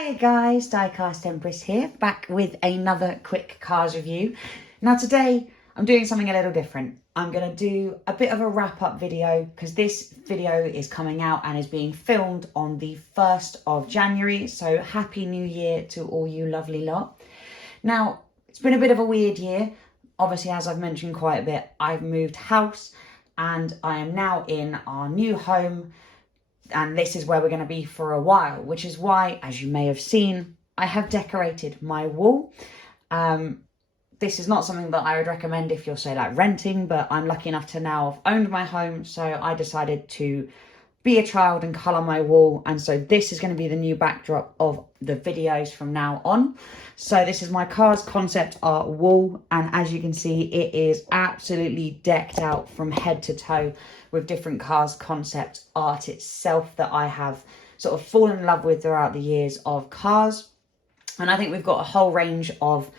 Hi guys, Diecast Empress here, back with another quick cars review. Now today I'm doing something a little different. I'm going to do a bit of a wrap-up video because this video is coming out and is being filmed on the 1st of January. So happy new year to all you lovely lot. Now, it's been a bit of a weird year. Obviously, as I've mentioned quite a bit, I've moved house and I am now in our new home. And this is where we're going to be for a while, which is why, as you may have seen, I have decorated my wall. This is not something that I would recommend if you're, say, like renting, but I'm lucky enough to now have owned my home. So I decided to be a child and colour my wall. And so this is going to be the new backdrop of the videos from now on. So this is my Cars concept art wall. And as you can see, it is absolutely decked out from head to toe with different Cars concept art itself that I have sort of fallen in love with throughout the years of Cars. And I think we've got a whole range of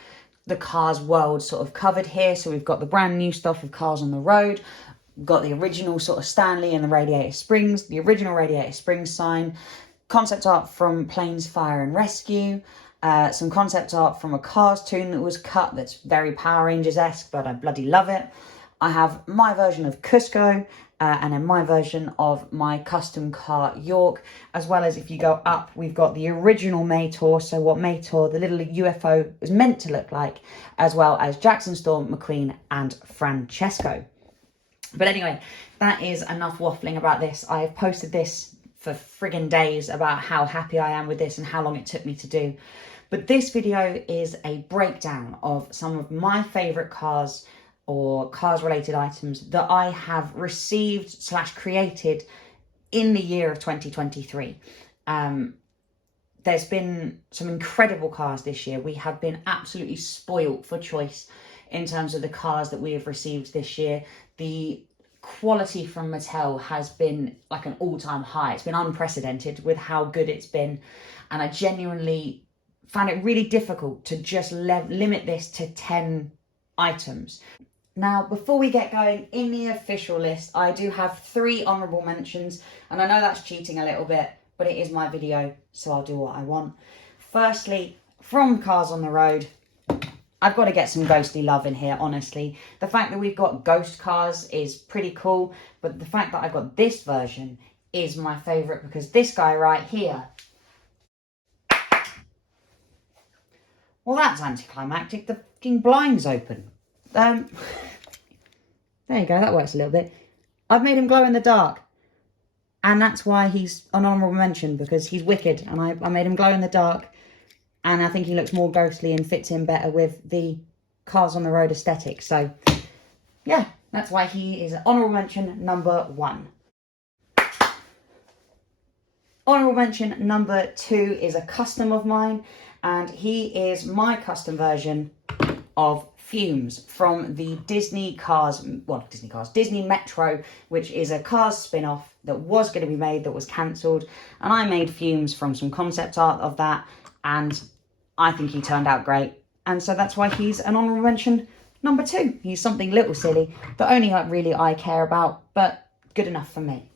the Cars world sort of covered here. So we've got the brand new stuff of Cars on the Road. We've got the original sort of Stanley and the Radiator Springs, the original Radiator Springs sign, concept art from Planes, Fire and Rescue, some concept art from a Cars tune that was cut that's very Power Rangers-esque, but I bloody love it. I have my version of Cusco, and then my version of my custom car York, as well as if you go up, we've got the original Mator, so what Mator, the little UFO, was meant to look like, as well as Jackson Storm, McQueen and Francesco. But anyway, that is enough waffling about this. I have posted this for friggin' days about how happy I am with this and how long it took me to do. But this video is a breakdown of some of my favourite cars or Cars related items that I have received / created in the year of 2023. There's been some incredible cars this year. We have been absolutely spoilt for choice in terms of the cars that we have received this year. The quality from Mattel has been like an all-time high. It's been unprecedented with how good it's been. And I genuinely found it really difficult to just limit this to 10 items. Now, before we get going, in the official list, I do have 3 honourable mentions. And I know that's cheating a little bit, but it is my video, so I'll do what I want. Firstly, from Cars on the Road, I've got to get some ghostly love in here, honestly. The fact that we've got ghost cars is pretty cool, but the fact that I've got this version is my favourite because this guy right here, well, that's anticlimactic. The fucking blind's open. There you go, that works a little bit. I've made him glow in the dark, and that's why he's an honourable mention, because he's wicked, and I made him glow in the dark. And I think he looks more ghostly and fits in better with the Cars on the Road aesthetic. So, yeah, that's why he is honourable mention number 1. Honourable mention number 2 is a custom of mine. And he is my custom version of Fumes from the Disney Metro, which is a Cars spin-off that was going to be made, that was cancelled. And I made Fumes from some concept art of that. And I think he turned out great. And so that's why he's an honourable mention number 2. He's something little silly that only really I care about, but good enough for me.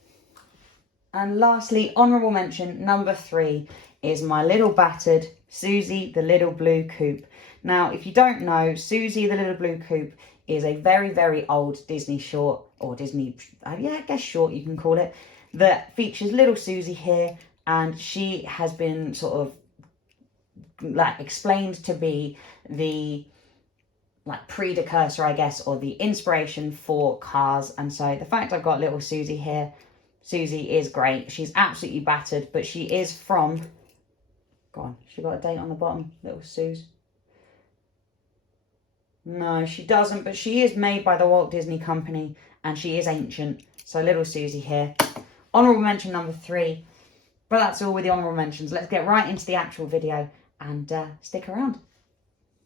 And lastly, honourable mention number 3 is my little battered Susie the Little Blue Coupe. Now, if you don't know, Susie the Little Blue Coupe is a very, very old Disney short, or Disney, yeah, I guess short you can call it, that features little Susie here. And she has been sort of like explained to be the like precursor, I guess, or the inspiration for Cars. And so the fact I've got little Susie here, Susie is great. She's absolutely battered, but she is from, go on, she got a date on the bottom, little Suze. No, she doesn't, but she is made by the Walt Disney Company and she is ancient. So little Susie here. Honourable mention number 3. But that's all with the honourable mentions. Let's get right into the actual video and stick around.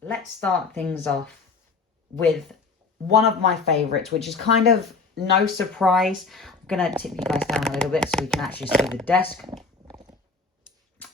Let's start things off with one of my favourites, which is kind of no surprise. I'm going to tip you guys down a little bit so we can actually see the desk.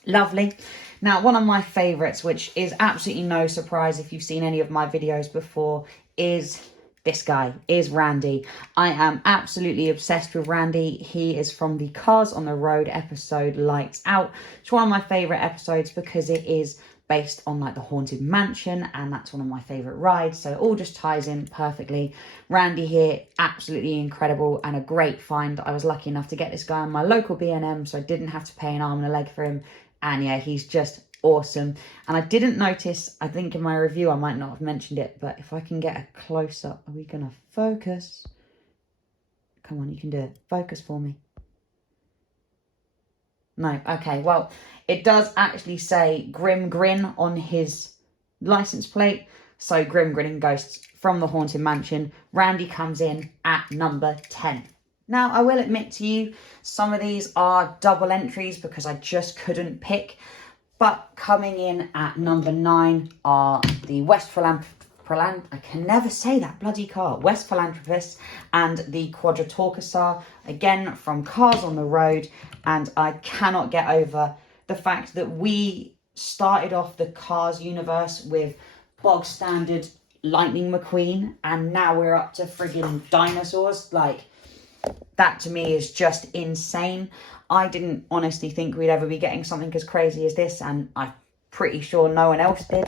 Lovely. Now, one of my favourites, which is absolutely no surprise if you've seen any of my videos before, is this guy is Randy. I am absolutely obsessed with Randy. He is from the Cars on the Road episode Lights Out. It's one of my favourite episodes because it is based on like the Haunted Mansion, and that's one of my favourite rides, so it all just ties in perfectly. Randy here, absolutely incredible and a great find. I was lucky enough to get this guy on my local B&M, so I didn't have to pay an arm and a leg for him, and yeah, he's just awesome. And I didn't notice, I think in my review I might not have mentioned it, but if I can get a close-up, are we gonna focus? Come on, you can do it. Focus for me. No, okay, well, it does actually say Grim Grin on his license plate. So Grim Grinning Ghosts from the Haunted Mansion. Randy comes in at number 10. Now, I will admit to you, some of these are double entries because I just couldn't pick. But coming in at number 9 are the I can never say that bloody car. West Philanthropist and the Quadratorcasar, again from Cars on the Road. And I cannot get over the fact that we started off the Cars universe with bog standard Lightning McQueen, and now we're up to friggin' dinosaurs. Like, that to me is just insane. I didn't honestly think we'd ever be getting something as crazy as this, and I'm pretty sure no one else did.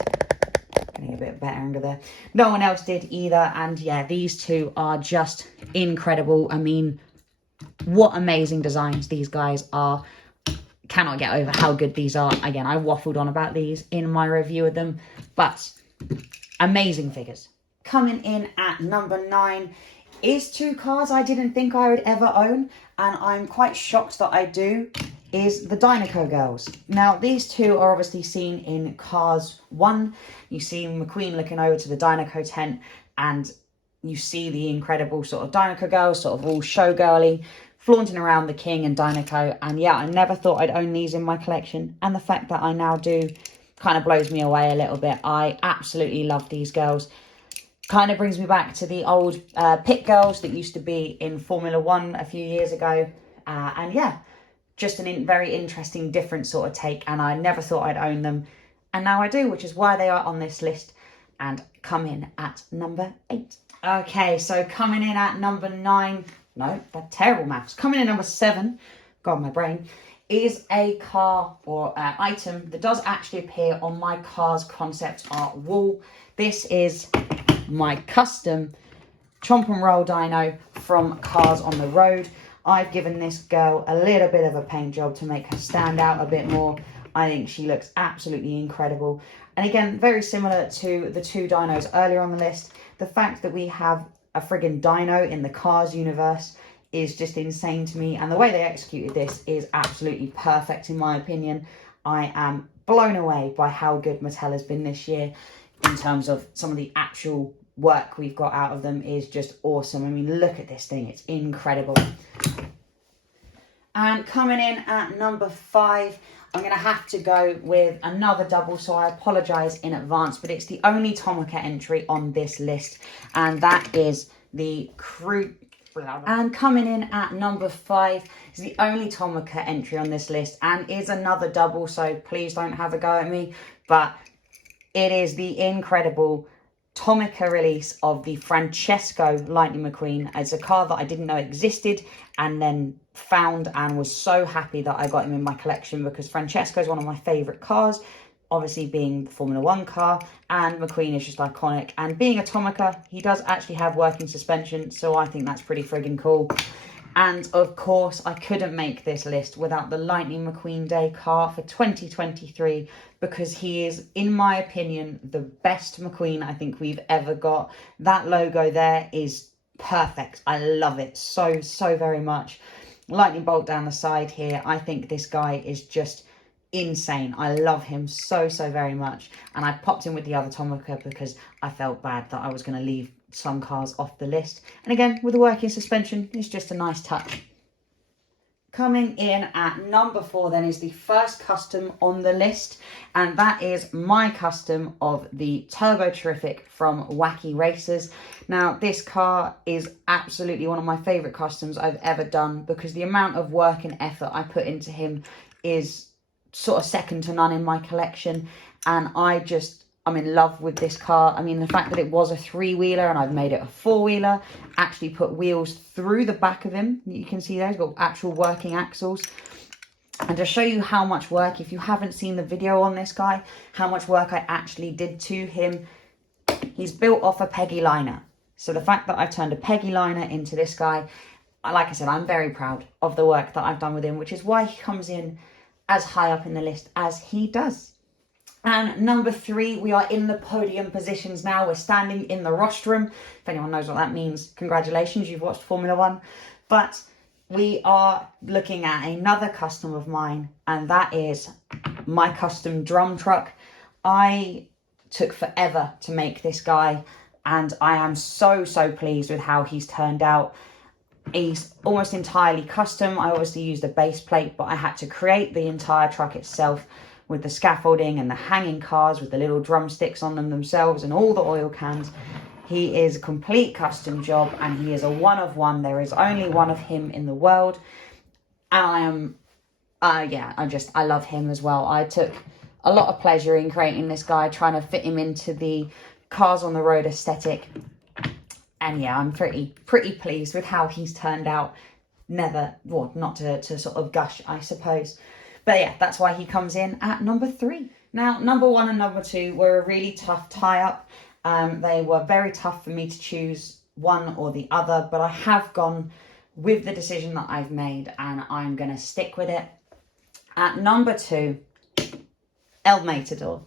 Getting a bit better angle there. No one else did either, and yeah, these two are just incredible. I mean, what amazing designs these guys are. Cannot get over how good these are. Again, I waffled on about these in my review of them, but amazing figures. Coming in at number 9 is 2 cars I didn't think I would ever own, and I'm quite shocked that I do, is the Dino Girls. Now, these two are obviously seen in Cars 1. You see McQueen looking over to the Dino tent, and you see the incredible sort of Dino Girls, sort of all showgirly, flaunting around the King and Dino. And yeah, I never thought I'd own these in my collection, and the fact that I now do kind of blows me away a little bit. I absolutely love these girls. Kind of brings me back to the old pit girls that used to be in Formula 1 a few years ago. And yeah, just a very interesting, different sort of take. And I never thought I'd own them. And now I do, which is why they are on this list and come in at number 8. Okay, so coming in at number 9. No, that's terrible maths. Coming in number 7. God, my brain. Is a car or item that does actually appear on my Cars concept art wall. This is my custom Chomp and Roll Dino from Cars on the Road. I've given this girl a little bit of a paint job to make her stand out a bit more. I think she looks absolutely incredible. And again, very similar to the 2 dinos earlier on the list, the fact that we have a friggin' dino in the Cars universe is just insane to me, and the way they executed this is absolutely perfect in my opinion. I am blown away by how good Mattel has been this year in terms of some of the actual work we've got out of them is just awesome. I mean, look at this thing, it's incredible. And coming in at number 5, I'm going to have to go with another double, so I apologise in advance, but it's the only Tomica entry on this list, and that is the Crew. And coming in at number 5 is the only Tomica entry on this list, and is another double, so please don't have a go at me, but it is the incredible Tomica release of the Francesco Lightning McQueen. It's a car that I didn't know existed, and then found and was so happy that I got him in my collection, because Francesco is one of my favourite cars, obviously being the Formula 1 car, and McQueen is just iconic. And being a Tomica, he does actually have working suspension, so I think that's pretty friggin' cool. And of course, I couldn't make this list without the Lightning McQueen Day car for 2023, because he is, in my opinion, the best McQueen I think we've ever got. That logo there is perfect. I love it so, so very much. Lightning bolt down the side here. I think this guy is just insane. I love him so, so very much. And I popped in with the other Tomica because I felt bad that I was going to leave some cars off the list. And again, with the working suspension, it's just a nice touch. Coming in at number 4 then is the first custom on the list, and that is my custom of the Turbo Terrific from Wacky Racers. Now, this car is absolutely one of my favourite customs I've ever done, because the amount of work and effort I put into him is sort of second to none in my collection, and I I'm in love with this car. I mean, the fact that it was a 3-wheeler and I've made it a 4-wheeler, actually put wheels through the back of him. You can see there, he's got actual working axles. And to show you how much work, if you haven't seen the video on this guy, how much work I actually did to him, he's built off a Peggy liner. So the fact that I've turned a Peggy liner into this guy, like I said, I'm very proud of the work that I've done with him, which is why he comes in as high up in the list as he does. And number 3, we are in the podium positions now. We're standing in the rostrum. If anyone knows what that means, congratulations, you've watched Formula 1. But we are looking at another custom of mine, and that is my custom drum truck. I took forever to make this guy, and I am so pleased with how he's turned out. He's almost entirely custom. I obviously used a base plate, but I had to create the entire truck itself with the scaffolding and the hanging cars with the little drumsticks on them themselves and all the oil cans. He is a complete custom job, and he is a one of one. There is only one of him in the world. And I love him as well. I took a lot of pleasure in creating this guy, trying to fit him into the cars on the road aesthetic. And yeah, I'm pretty pleased with how he's turned out. Not to sort of gush, I suppose. But yeah, that's why he comes in at number 3. Now, number 1 and number 2 were a really tough tie-up. They were very tough for me to choose one or the other, but I have gone with the decision that I've made, and I'm going to stick with it. At number 2, El Matador.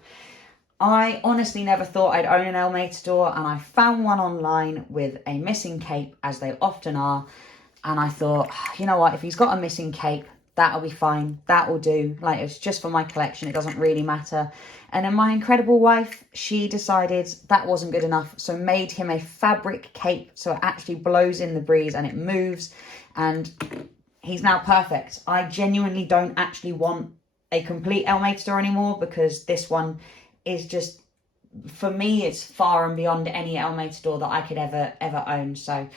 I honestly never thought I'd own an El Matador, and I found one online with a missing cape, as they often are. And I thought, you know what, if he's got a missing cape, that'll be fine. That will do. Like, it's just for my collection. It doesn't really matter. And then my incredible wife, she decided that wasn't good enough. So made him a fabric cape. So it actually blows in the breeze and it moves. And he's now perfect. I genuinely don't actually want a complete El Matador anymore, because this one is just, for me, it's far and beyond any El Matador that I could ever own. So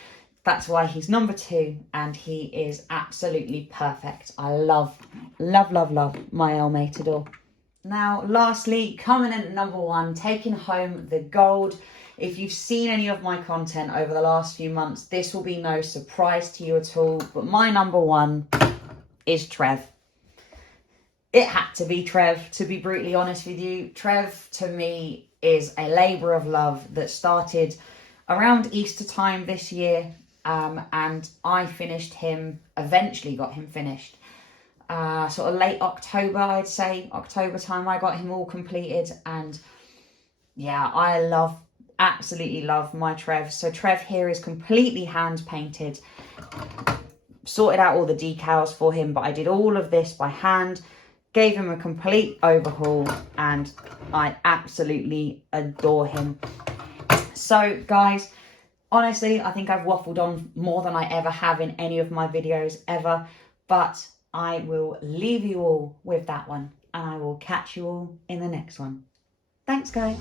that's why he's number 2, and he is absolutely perfect. I love my El Matador. Now, lastly, coming in at number 1, taking home the gold. If you've seen any of my content over the last few months, this will be no surprise to you at all. But my number 1 is Trev. It had to be Trev, to be brutally honest with you. Trev, to me, is a labour of love that started around Easter time this year. And I eventually got him finished. Sort of late October, I'd say. October time, I got him all completed. And yeah, I absolutely love my Trev. So Trev here is completely hand painted. Sorted out all the decals for him, but I did all of this by hand. Gave him a complete overhaul, and I absolutely adore him. So guys, honestly, I think I've waffled on more than I ever have in any of my videos ever, but I will leave you all with that one, and I will catch you all in the next one. Thanks, guys.